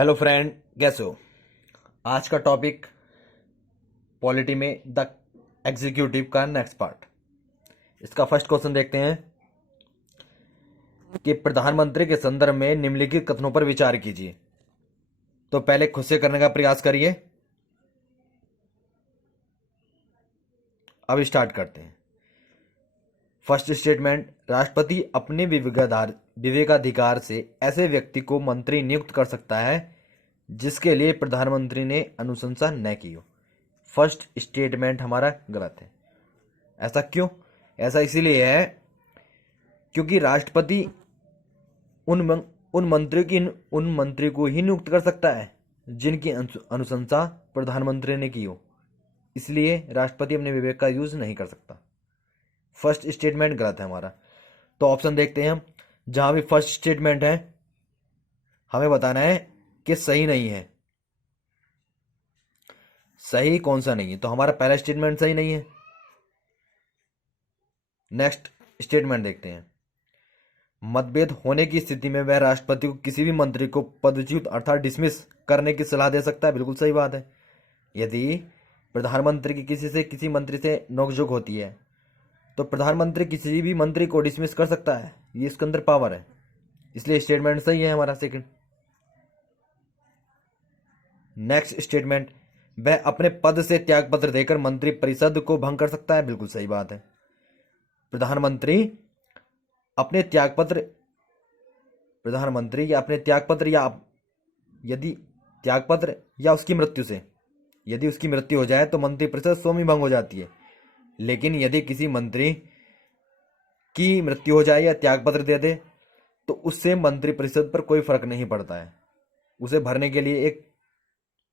Hello friend, कैसे हो। आज का टॉपिक पॉलिटी में द एग्जीक्यूटिव का नेक्स्ट पार्ट। इसका फर्स्ट क्वेश्चन देखते हैं कि प्रधानमंत्री के संदर्भ में निम्नलिखित कथनों पर विचार कीजिए। तो पहले खुद से करने का प्रयास करिए। अब स्टार्ट करते हैं। फर्स्ट स्टेटमेंट, राष्ट्रपति अपने विवेकाधिकार से ऐसे व्यक्ति को मंत्री नियुक्त कर सकता है जिसके लिए प्रधानमंत्री ने अनुशंसा न की हो। फर्स्ट स्टेटमेंट हमारा गलत है। ऐसा क्यों? ऐसा इसीलिए है क्योंकि राष्ट्रपति उन मंत्री को ही नियुक्त कर सकता है जिनकी अनुशंसा प्रधानमंत्री ने की हो। इसलिए राष्ट्रपति अपने विवेक का यूज नहीं कर सकता। फर्स्ट स्टेटमेंट गलत है हमारा। तो ऑप्शन देखते हैं हम। जहां भी फर्स्ट स्टेटमेंट है हमें बताना है कि सही नहीं है। सही कौन सा नहीं है? तो हमारा पहला स्टेटमेंट सही नहीं है। नेक्स्ट स्टेटमेंट देखते हैं। मतभेद होने की स्थिति में वह राष्ट्रपति को किसी भी मंत्री को पदच्युत अर्थात डिसमिस करने की सलाह दे सकता है। बिल्कुल सही बात है। यदि प्रधानमंत्री की किसी मंत्री से नोकझोंक होती है तो प्रधानमंत्री किसी भी मंत्री को डिसमिस कर सकता है। ये इसके अंदर पावर है। इसलिए स्टेटमेंट सही है हमारा सेकंड। नेक्स्ट स्टेटमेंट, वह अपने पद से त्यागपत्र देकर मंत्री परिषद को भंग कर सकता है। बिल्कुल सही बात है। प्रधानमंत्री अपने त्यागपत्र यदि त्यागपत्र या उसकी मृत्यु से यदि उसकी मृत्यु हो जाए तो मंत्री परिषद स्वयं ही भंग हो जाती है। लेकिन यदि किसी मंत्री की मृत्यु हो जाए या त्यागपत्र दे दे तो उससे मंत्री परिषद पर कोई फर्क नहीं पड़ता है। उसे भरने के लिए एक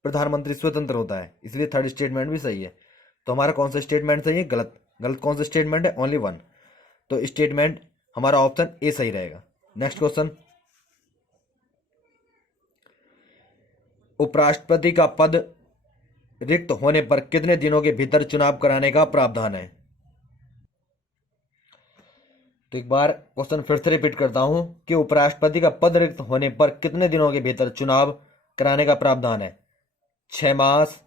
प्रधानमंत्री स्वतंत्र होता है। इसलिए थर्ड स्टेटमेंट भी सही है। तो हमारा कौन सा स्टेटमेंट सही है? गलत कौन सा स्टेटमेंट है? Only one. तो स्टेटमेंट हमारा ऑप्शन ए सही रहेगा। नेक्स्ट क्वेश्चन, उपराष्ट्रपति का पद रिक्त होने पर कितने दिनों के भीतर चुनाव कराने का प्रावधान है? तो एक बार क्वेश्चन फिर से रिपीट करता हूं कि उपराष्ट्रपति का पद रिक्त होने पर कितने दिनों के भीतर चुनाव कराने का प्रावधान है? 6 मास,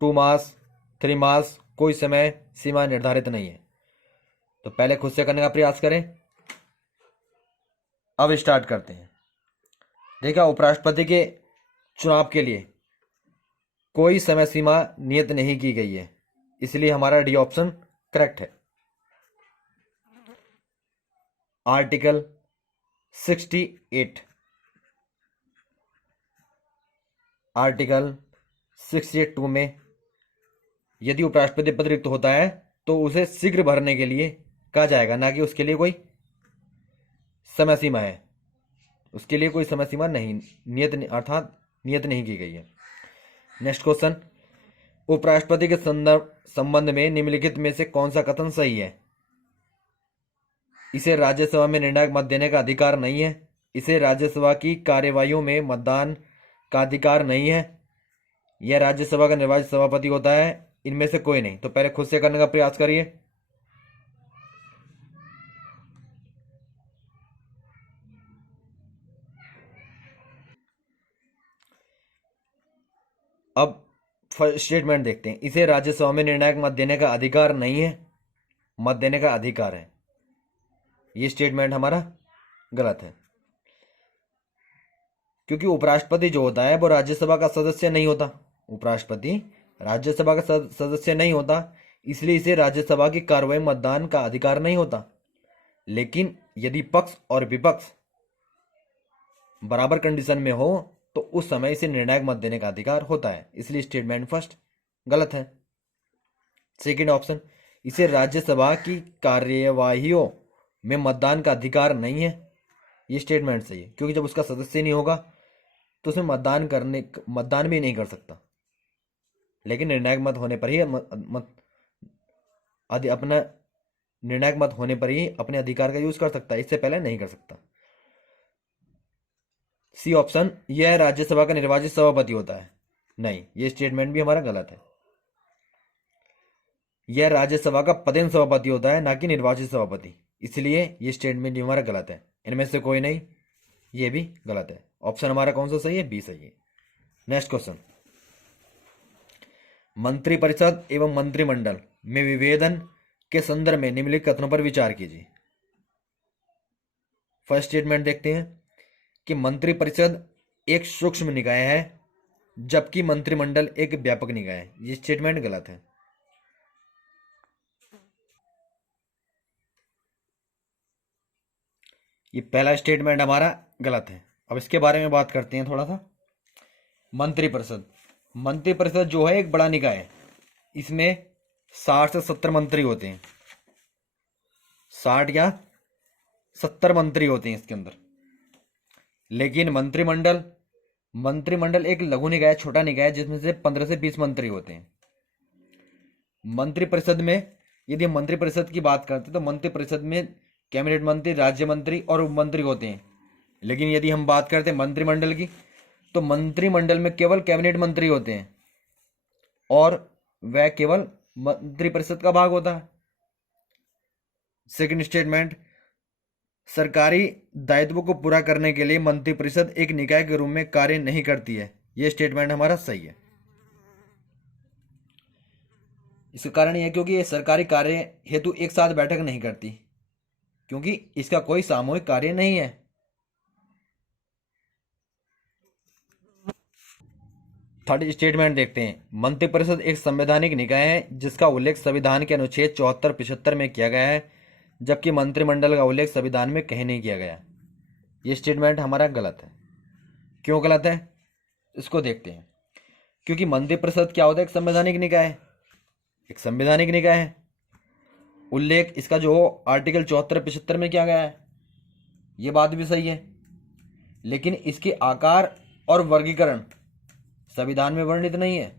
2 मास, 3 मास, कोई समय सीमा निर्धारित नहीं है। तो पहले खुद से करने का प्रयास करें। अब स्टार्ट करते हैं। देखा, उपराष्ट्रपति के चुनाव के लिए कोई समय सीमा नियत नहीं की गई है। इसलिए हमारा डी ऑप्शन करेक्ट है। आर्टिकल 68(2) में यदि उपराष्ट्रपति पद रिक्त होता है तो उसे शीघ्र भरने के लिए कहा जाएगा, ना कि उसके लिए कोई समय सीमा है। उसके लिए कोई समय सीमा नहीं नियत नहीं की गई है। नेक्स्ट क्वेश्चन, उपराष्ट्रपति के संबंध में निम्नलिखित में से कौन सा कथन सही है? इसे राज्यसभा में निर्णायक मत देने का अधिकार नहीं है। इसे राज्यसभा की कार्यवाहियों में मतदान का अधिकार नहीं है। यह राज्यसभा का निर्वाचित सभापति होता है। इनमें से कोई नहीं। तो पहले खुद से करने का प्रयास करिए। अब फर्स्ट स्टेटमेंट देखते हैं। इसे राज्यसभा में निर्णायक मत देने का अधिकार नहीं है, मत देने का अधिकार है। ये स्टेटमेंट हमारा गलत है क्योंकि उपराष्ट्रपति जो होता है वो राज्यसभा का सदस्य नहीं होता। उपराष्ट्रपति राज्यसभा का सदस्य नहीं होता, इसलिए इसे राज्यसभा की कार्रवाई मतदान का अधिकार नहीं होता। लेकिन यदि पक्ष और विपक्ष बराबर कंडीशन में हो तो उस समय इसे निर्णायक मत देने का अधिकार होता है। इसलिए स्टेटमेंट फर्स्ट गलत है। सेकंड ऑप्शन, इसे राज्यसभा की कार्यवाहियों में मतदान का अधिकार नहीं है। ये स्टेटमेंट सही है क्योंकि जब उसका सदस्य नहीं होगा तो उसमें मतदान भी नहीं कर सकता। लेकिन निर्णायक मत होने पर ही अपना निर्णायक मत होने पर ही अपने अधिकार का यूज कर सकता है। इससे पहले नहीं कर सकता। सी ऑप्शन, यह राज्यसभा का निर्वाचित सभापति होता है। नहीं, यह स्टेटमेंट भी हमारा गलत है। यह राज्यसभा का पदेन सभापति होता है, ना कि निर्वाचित सभापति। इसलिए यह स्टेटमेंट भी हमारा गलत है। इनमें से कोई नहीं, यह भी गलत है। ऑप्शन हमारा कौन सा सही है? बी सही है। नेक्स्ट क्वेश्चन, मंत्रिपरिषद एवं मंत्रिमंडल में विभेदन के संदर्भ में निम्नलिखित कथनों पर विचार कीजिए। फर्स्ट स्टेटमेंट देखते हैं कि मंत्रिपरिषद एक सूक्ष्म निकाय है जबकि मंत्रिमंडल एक व्यापक निकाय है। ये स्टेटमेंट गलत है। ये पहला स्टेटमेंट हमारा गलत है। अब इसके बारे में बात करते हैं थोड़ा सा। मंत्रिपरिषद, मंत्रिपरिषद जो है एक बड़ा निकाय है। इसमें 60 से 70 मंत्री होते हैं, 60 या 70 मंत्री होते हैं इसके अंदर। लेकिन मंत्रिमंडल, मंत्रिमंडल एक लघु निकाय है, छोटा निकाय है, जिसमें से 15 से 20 मंत्री होते हैं। मंत्रिपरिषद में यदि हम मंत्रिपरिषद की बात करते हैं तो मंत्रिपरिषद में कैबिनेट मंत्री, राज्य मंत्री और उप मंत्री होते हैं। लेकिन यदि हम बात करते हैं मंत्रिमंडल की तो मंत्रिमंडल में केवल कैबिनेट मंत्री होते हैं और वह केवल मंत्रिपरिषद का भाग होता है। सेकंड स्टेटमेंट, सरकारी दायित्वों को पूरा करने के लिए मंत्रिपरिषद एक निकाय के रूप में कार्य नहीं करती है। यह स्टेटमेंट हमारा सही है। इसका कारण यह है क्योंकि ये सरकारी कार्य हेतु एक साथ बैठक नहीं करती, क्योंकि इसका कोई सामूहिक कार्य नहीं है। थर्ड स्टेटमेंट देखते हैं, मंत्रिपरिषद एक संवैधानिक निकाय है जिसका उल्लेख संविधान के अनुच्छेद 74-75 में किया गया है, जबकि मंत्रिमंडल का उल्लेख संविधान में कहीं नहीं किया गया। यह स्टेटमेंट हमारा गलत है। क्यों गलत है इसको देखते हैं। क्योंकि मंत्रिपरिषद क्या होता है, एक संवैधानिक निकाय है, एक संवैधानिक निकाय है। उल्लेख इसका जो आर्टिकल 74-75 में किया गया है, ये बात भी सही है। लेकिन इसके आकार और वर्गीकरण संविधान में वर्णित नहीं है।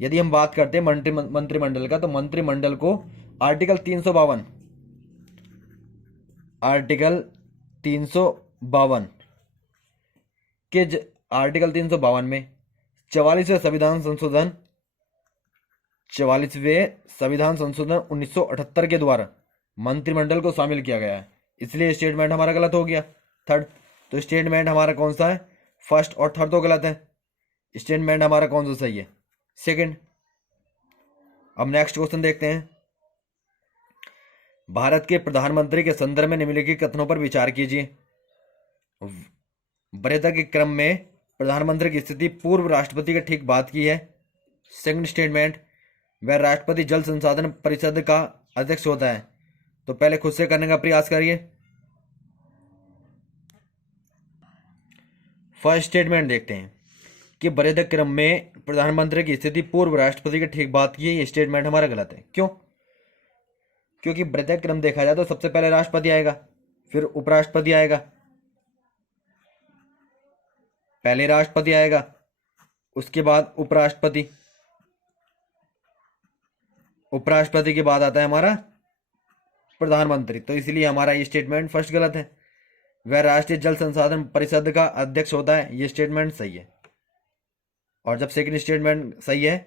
यदि हम बात करते हैं मंत्रिमंडल का, तो मंत्रिमंडल को आर्टिकल 352 आर्टिकल 352 में 44वें संविधान संशोधन 1978 के द्वारा मंत्रिमंडल को शामिल किया गया है। इसलिए स्टेटमेंट हमारा गलत हो गया। थर्ड, तो स्टेटमेंट हमारा कौन सा है, फर्स्ट और थर्ड तो गलत है। स्टेटमेंट हमारा कौन सा सही है, सेकंड। अब नेक्स्ट क्वेश्चन देखते हैं, भारत के प्रधानमंत्री के संदर्भ में निम्नलिखित कथनों पर विचार कीजिए। वरीयता के क्रम में प्रधानमंत्री की स्थिति पूर्व राष्ट्रपति के ठीक बाद की है। सेकंड स्टेटमेंट, वह राष्ट्रपति जल संसाधन परिषद का अध्यक्ष होता है। तो पहले खुद से करने का प्रयास करिए। फर्स्ट स्टेटमेंट देखते हैं कि वरीयता क्रम में प्रधानमंत्री की स्थिति पूर्व राष्ट्रपति के ठीक बाद की है। ये स्टेटमेंट हमारा गलत है। क्यों? क्योंकि वरीयता क्रम देखा जाए तो सबसे पहले राष्ट्रपति आएगा, फिर उपराष्ट्रपति आएगा, पहले राष्ट्रपति आएगा, उसके बाद उपराष्ट्रपति, उपराष्ट्रपति के बाद आता है हमारा प्रधानमंत्री। तो इसलिए हमारा ये स्टेटमेंट फर्स्ट गलत है। वह राष्ट्रीय जल संसाधन परिषद का अध्यक्ष होता है, ये स्टेटमेंट सही है। और जब सेकंड स्टेटमेंट सही है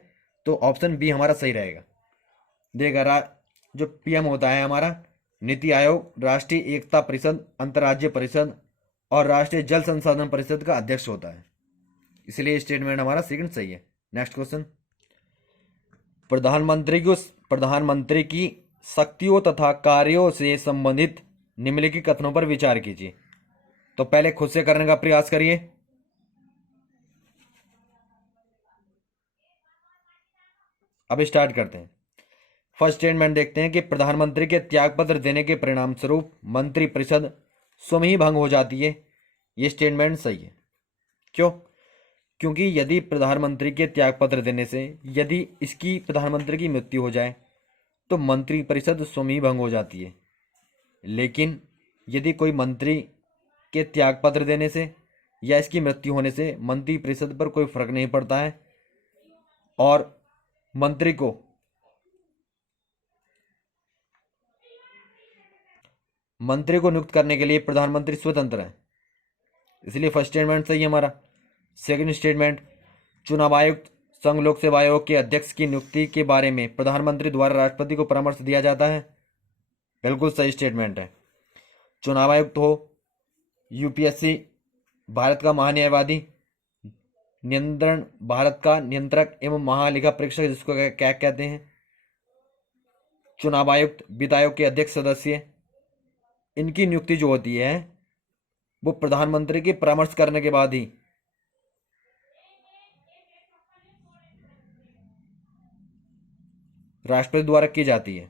तो ऑप्शन बी हमारा सही रहेगा। देखा, जो पीएम होता है हमारा नीति आयोग, राष्ट्रीय एकता परिषद, अंतर्राज्यीय परिषद और राष्ट्रीय जल संसाधन परिषद का अध्यक्ष होता है। इसलिए स्टेटमेंट हमारा सेकंड सही है। नेक्स्ट क्वेश्चन, प्रधानमंत्री की शक्तियों तथा कार्यों से संबंधित निम्नलिखित कथनों पर विचार कीजिए। तो पहले खुद से करने का प्रयास करिए। अब स्टार्ट करते हैं। फर्स्ट स्टेटमेंट देखते हैं कि प्रधानमंत्री के त्यागपत्र देने के परिणाम स्वरूप मंत्रिपरिषद स्वयं ही भंग हो जाती है। यह स्टेटमेंट सही है। क्यों? क्योंकि यदि प्रधानमंत्री के त्यागपत्र देने से यदि इसकी प्रधानमंत्री की मृत्यु हो जाए तो मंत्रिपरिषद स्वयं ही भंग हो जाती है। लेकिन यदि कोई मंत्री के त्यागपत्र देने से या इसकी मृत्यु होने से मंत्रिपरिषद पर कोई फर्क नहीं पड़ता है और मंत्री को नियुक्त करने के लिए प्रधानमंत्री स्वतंत्र है। इसलिए फर्स्ट स्टेटमेंट सही है हमारा। सेकंड स्टेटमेंट, चुनाव आयुक्त संघ लोक सेवा आयोग के अध्यक्ष की नियुक्ति के बारे में प्रधानमंत्री द्वारा राष्ट्रपति को परामर्श दिया जाता है। बिल्कुल सही स्टेटमेंट है। चुनाव आयुक्त हो, यूपीएससी, भारत का महान्यायवादी, नियंत्रण भारत का नियंत्रक एवं महालेखा परीक्षक, जिसको क्या कहते हैं, चुनाव आयुक्त, वित्त आयोग के अध्यक्ष सदस्य, इनकी नियुक्ति जो होती है वो प्रधानमंत्री की परामर्श करने के बाद ही राष्ट्रपति द्वारा की जाती है।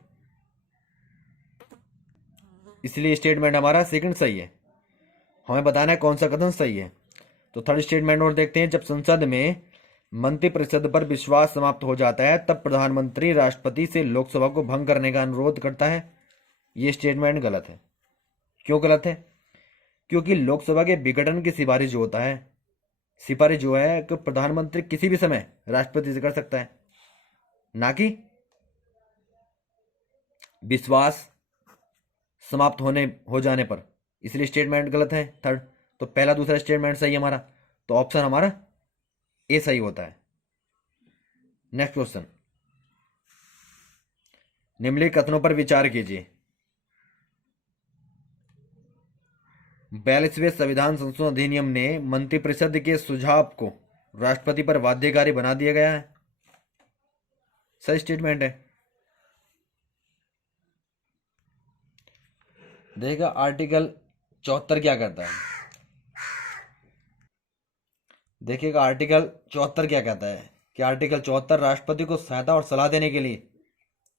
इसलिए स्टेटमेंट हमारा सेकंड सही है। हमें बताना है कौन सा कथन सही है। तो थर्ड स्टेटमेंट और देखते हैं। जब संसद में मंत्रिपरिषद पर विश्वास समाप्त हो जाता है तब प्रधानमंत्री राष्ट्रपति से लोकसभा को भंग करने का अनुरोध करता है। ये स्टेटमेंट गलत है। क्यों गलत है? क्योंकि लोकसभा के विघटन की सिफारिश जो होता है, सिफारिश जो है कि प्रधानमंत्री किसी भी समय राष्ट्रपति से कर सकता है, ना कि विश्वास समाप्त हो जाने पर। इसलिए स्टेटमेंट गलत है थर्ड। तो पहला दूसरा स्टेटमेंट सही है हमारा, तो ऑप्शन हमारा ए सही होता है। नेक्स्ट क्वेश्चन, निम्नलिखित कथनों पर विचार कीजिए। 42वें संविधान संशोधन अधिनियम ने मंत्रिपरिषद के सुझाव को राष्ट्रपति पर बाध्यकारी बना दिया गया है। सही स्टेटमेंट है। देखिएगा आर्टिकल 74 क्या कहता है। देखिएगा आर्टिकल 74 क्या कहता है कि आर्टिकल 74 राष्ट्रपति को सहायता और सलाह देने के लिए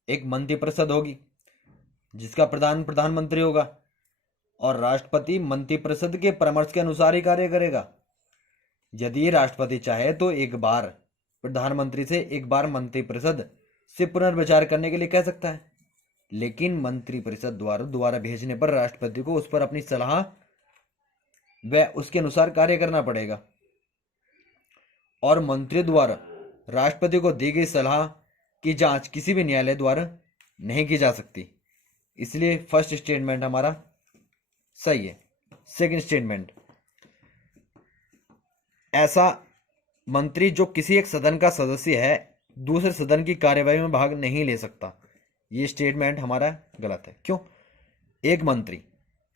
एक मंत्रिपरिषद होगी जिसका प्रधान प्रधानमंत्री होगा और राष्ट्रपति मंत्रिपरिषद के परामर्श के अनुसार ही कार्य करेगा। यदि राष्ट्रपति चाहे तो एक बार प्रधानमंत्री से एक बार मंत्रिपरिषद से पुनर्विचार करने के लिए कह सकता है, लेकिन मंत्रिपरिषद द्वारा भेजने पर राष्ट्रपति को उस पर अपनी सलाह व उसके अनुसार कार्य करना पड़ेगा और मंत्री द्वारा राष्ट्रपति को दी गई सलाह की जांच किसी भी न्यायालय द्वारा नहीं की जा सकती। इसलिए फर्स्ट स्टेटमेंट हमारा सही है। सेकंड स्टेटमेंट, ऐसा मंत्री जो किसी एक सदन का सदस्य है दूसरे सदन की कार्यवाही में भाग नहीं ले सकता। ये स्टेटमेंट हमारा गलत है। क्यों? एक मंत्री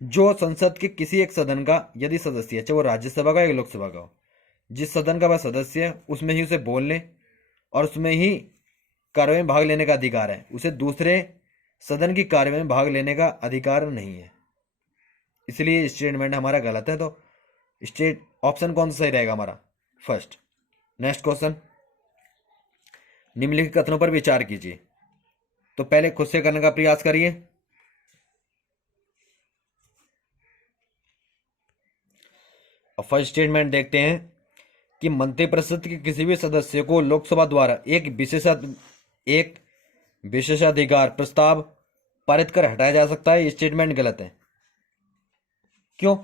जो संसद के किसी एक सदन का यदि सदस्य है, चाहे वो राज्यसभा का या लोकसभा का हो, जिस सदन का वह सदस्य है उसमें ही उसे बोलने और उसमें ही कार्यवाही में भाग लेने का अधिकार है, उसे दूसरे सदन की कार्यवाही में भाग लेने का अधिकार नहीं है। इसलिए स्टेटमेंट हमारा गलत है। तो ऑप्शन कौन सा सही रहेगा हमारा? फर्स्ट। नेक्स्ट क्वेश्चन, निम्नलिखित कथनों पर विचार कीजिए। तो पहले खुद से करने का प्रयास करिए। और फर्स्ट स्टेटमेंट देखते हैं कि मंत्रिपरिषद के किसी भी सदस्य को लोकसभा द्वारा एक विशेषाधिकार प्रस्ताव पारित कर हटाया जा सकता है। स्टेटमेंट गलत है। क्यों?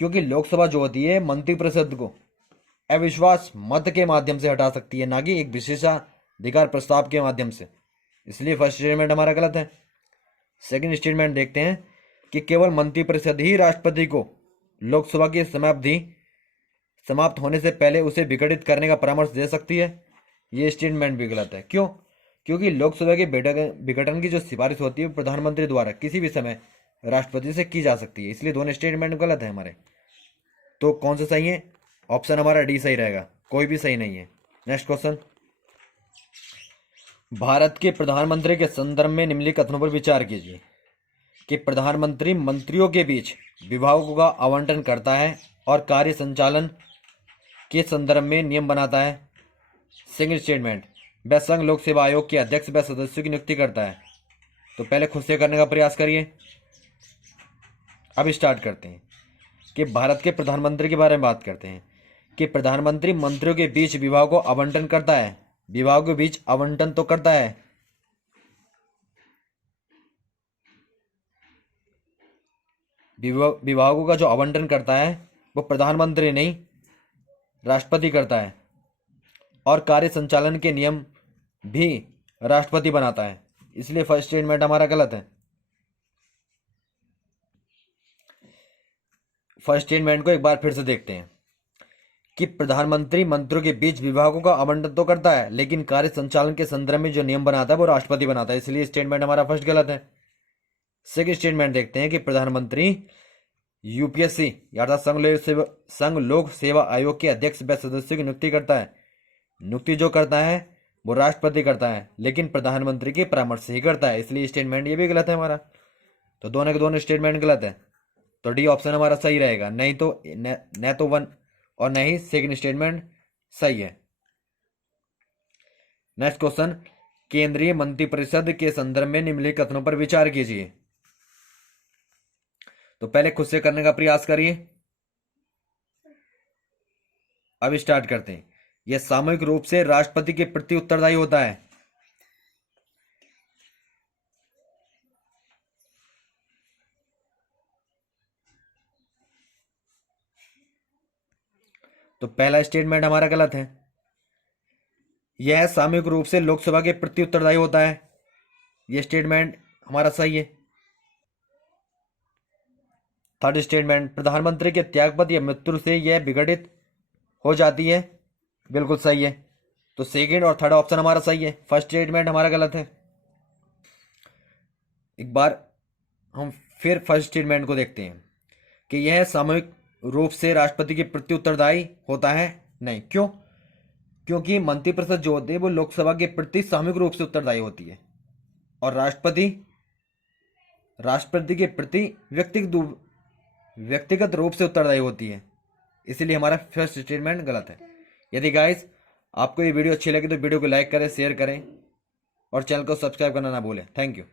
क्योंकि लोकसभा जो होती है मंत्रिपरिषद को अविश्वास मत के माध्यम से हटा सकती है, ना कि एक विशेषाधिकार प्रस्ताव के माध्यम से। इसलिए फर्स्ट स्टेटमेंट हमारा गलत है। सेकंड स्टेटमेंट देखते हैं कि केवल मंत्रिपरिषद ही राष्ट्रपति को लोकसभा की समयावधि समाप्त होने से पहले उसे विघटित करने का परामर्श दे सकती है। ये स्टेटमेंट भी गलत है। क्यों? क्योंकि लोकसभा के विघटन की जो सिफारिश होती है प्रधानमंत्री द्वारा किसी भी समय राष्ट्रपति से की जा सकती है। इसलिए दोनों स्टेटमेंट गलत है हमारे। तो कौन सा सही है? ऑप्शन हमारा डी सही रहेगा, कोई भी सही नहीं है। नेक्स्ट क्वेश्चन, भारत के प्रधानमंत्री के संदर्भ में निम्नलिखित कथनों पर विचार कीजिए कि प्रधानमंत्री मंत्रियों के बीच विभागों का आवंटन करता है और कार्य संचालन के संदर्भ में नियम बनाता है। सेकंड स्टेटमेंट, वह संघ लोक सेवा आयोग के अध्यक्ष व सदस्यों की नियुक्ति करता है। तो पहले खुद से करने का प्रयास करिए। अब स्टार्ट करते हैं कि भारत के प्रधानमंत्री के बारे में बात करते हैं कि प्रधानमंत्री मंत्रियों के बीच विभागों को आवंटन करता है। विभागों के बीच आवंटन तो करता है, विभागों का जो आवंटन करता है वो प्रधानमंत्री नहीं राष्ट्रपति करता है और कार्य संचालन के नियम भी राष्ट्रपति बनाता है। इसलिए फर्स्ट स्टेटमेंट हमारा गलत है। फर्स्ट स्टेटमेंट को एक बार फिर से देखते हैं कि प्रधानमंत्री मंत्रियों के बीच विभागों का आवंटन तो करता है लेकिन कार्य संचालन के संदर्भ में जो नियम बनाता है वो राष्ट्रपति बनाता है। इसलिए स्टेटमेंट हमारा फर्स्ट गलत है। सेकंड स्टेटमेंट देखते हैं कि प्रधानमंत्री यूपीएससी अर्थात संघ लोक सेवा आयोग के अध्यक्ष व सदस्यों की नियुक्ति करता है। नियुक्ति जो करता है वो राष्ट्रपति करता है, लेकिन प्रधानमंत्री के परामर्श से ही करता है, इसलिए स्टेटमेंट ये भी गलत है हमारा। तो दोनों के दोनों स्टेटमेंट गलत है, तो डी ऑप्शन हमारा सही रहेगा। नहीं तो न तो वन और न ही सेकंड स्टेटमेंट सही है। नेक्स्ट क्वेश्चन, केंद्रीय मंत्रिपरिषद के संदर्भ में निम्नलिखित कथनों पर विचार कीजिए। तो पहले खुद से करने का प्रयास करिए। अब स्टार्ट करते हैं। यह सामूहिक रूप से राष्ट्रपति के प्रति उत्तरदायी होता है। तो पहला स्टेटमेंट हमारा गलत है। यह सामूहिक रूप से लोकसभा के प्रति उत्तरदायी होता है, यह स्टेटमेंट हमारा सही है। थर्ड स्टेटमेंट, प्रधानमंत्री के त्यागपत्र या मृत्यु से यह विघटित हो जाती है, बिल्कुल सही है। तो सेकंड और थर्ड ऑप्शन हमारा सही है, फर्स्ट स्टेटमेंट हमारा गलत है। एक बार हम फिर फर्स्ट स्टेटमेंट को देखते हैं कि यह सामूहिक रूप से राष्ट्रपति के प्रति उत्तरदायी होता है। नहीं, क्यों? क्योंकि मंत्रिपरिषद जो होती है वो लोकसभा के प्रति सामूहिक रूप से उत्तरदायी होती है, और राष्ट्रपति के प्रति व्यक्तिगत रूप से उत्तरदायी होती है, इसलिए हमारा फर्स्ट स्टेटमेंट गलत है। यदि गाइस आपको ये वीडियो अच्छी लगी तो वीडियो को लाइक करें, शेयर करें और चैनल को सब्सक्राइब करना ना भूलें। Thank you.